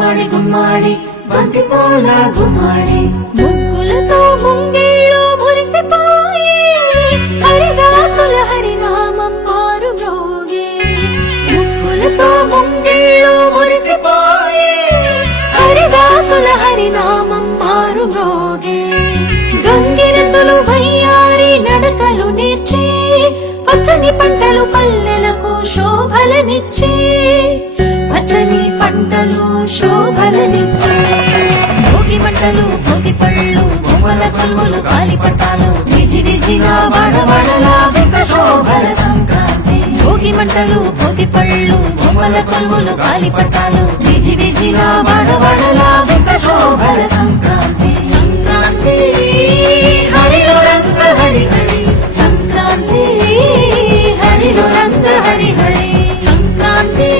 గుమ్మాడి గుమ్మాడి బంతి పూల గుమ్మాడి ముగ్గులతో ముంగిళ్ళు మురిసిపోయి హరిదాసుల హరినామం మారు మ్రోగే. ముగ్గులతో ముంగిళ్ళు మురిసిపోయి హరిదాసుల హరినామం మారు మ్రోగే. గంగిరెద్దులు వయ్యారి నడకలు నేర్చి పచ్చని పంటలు పల్లెలకు శోభలనిచ్చి పచ్చని పంటలు శోభలనిచ్చి భోగి మంటలు భోగి పళ్ళు బొమ్మల కొలువులు గాలిపటాలు విధి విధిన వాడవాడలా వెంట శోభల సంక్రాంతి. భోగి మంటలు భోగి పళ్ళు బొమ్మల కొలువులు గాలిపటాలు విధి విధిన వాడవాడలా వెంట శోభల సంక్రాంతి. సంక్రాంతి హరిలో రంగ హరి హరి సంక్రాంతి హరిలో రంగ హరి హరి సంక్రాంతి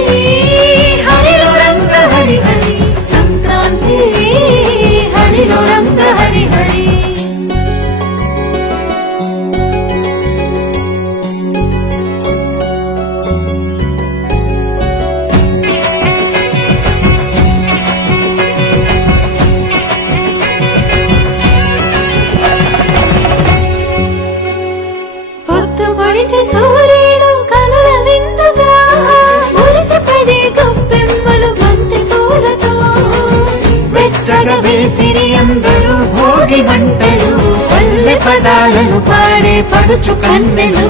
హరిలో రంగ హరి హరి సంక్రాంతి హరిలో రంగ హరి హరి. సూర్యుడు కనుల విందుగా మురిసిపడి గొప్పెమ్మలు బంతి పూలతో వెచ్చగా వేసిరి అందరూ భోగి మంటలు పల్లె పదాలను పాడే పడుచు కన్నెలు.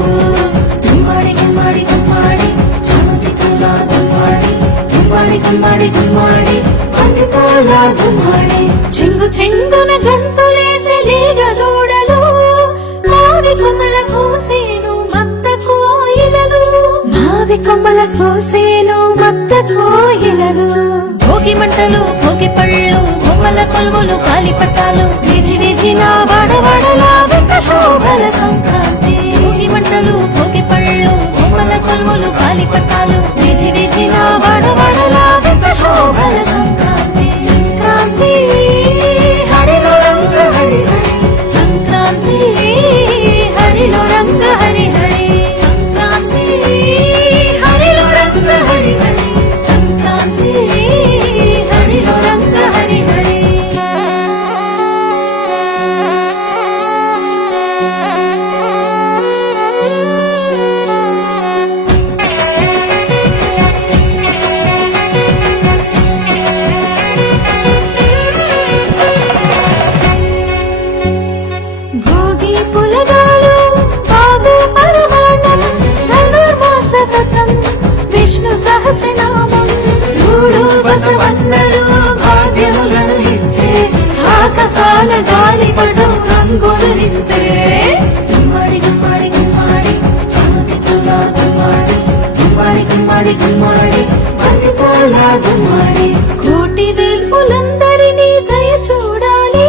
గుమ్మాడి గుమ్మాడి గుమ్మాడి చామంతి పూల గుమ్మాడి గుమ్మాడి గుమ్మాడి గుమ్మాడి బంతి పూల గుమ్మాడి. చెంగు చెంగున గంతులేసే లేగ దూడలు మావి కొమ్మల కోసేను మత్త కోయిలలు మావి కొమ్మల కోసేను మత్త కోయిలలు. భోగి మంటలు భోగి పళ్ళు బొమ్మల కొలువులు గాలిపటాలు విధి విధిన వాడవాడలా వెంట శోభల సంక్రాంతి. భోగి మంటలు భోగి పళ్ళు బొమ్మల కొలువులు గాలిపటాలు విధి విధిన వాడవాడలా వెంట శోభల సంక్రాంతి. సంక్రాంతి హరిలో రంగ హరి హరి సంక్రాంతి హరిలో రంగ హరి హరి సంక్రాంతి హరిలో రంగ హరి హరి సంక్రాంతి హరిలో రంగ హరి హరి. భోగి పులగాలు బాగు పరమాణం ధనుర్మాస వ్రతం విష్ణు సహస్రనామం మూడు బసవన్నలు భాగ్యములను ఇచ్చే ఆకాశాల గాలిపటం రంగులు నింపే. గుమ్మాడి గుమ్మాడి గుమ్మాడి చామంతి పూల గుమ్మాడి గుమ్మాడి గుమ్మాడి గుమ్మాడి బంతి పూల గుమ్మాడి. కోటి వేల్పులందరినీ దయ చూడాలి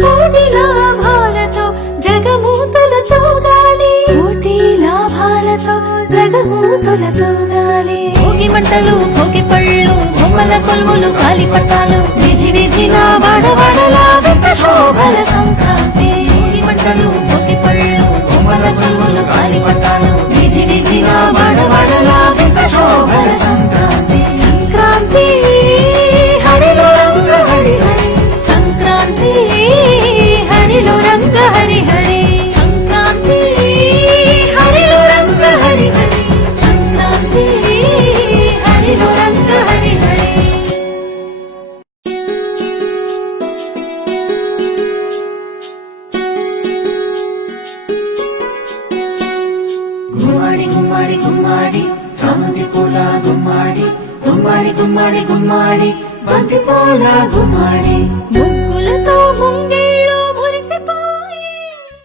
కోటి లాభాలతో జగమూతులతో గాలి కోటి లాభాలతో జగమూతులతో గాలి. భోగి మంటలు భోగి పళ్ళు బొమ్మల కొలువులు గాలిపటాలు విధి విధిన వాడవాడలా వెంట శోభల సంక్రాంతి. భోగి మంటలు భోగి పళ్ళు బొమ్మల కొలువులు గాలిపటాలు విధి విధిన వాడవాడలా వెంట శోభల సంక్రాంతి. సంక్రాంతి హరిలో రంగ హరి హరి సంక్రాంతి హరిలో రంగ హరి హరి సంక్రాంతి హరిలో రంగ హరి హరి సంక్రాంతి హరిలో రంగ హరి హరి. గుమ్మాడి గుమ్మాడి గుమ్మాడి చామంతి పూల గుమ్మాడి గుమ్మాడి గుమ్మాడి గుమ్మాడి బంతి పూల గుమ్మాడి. ముగ్గులతో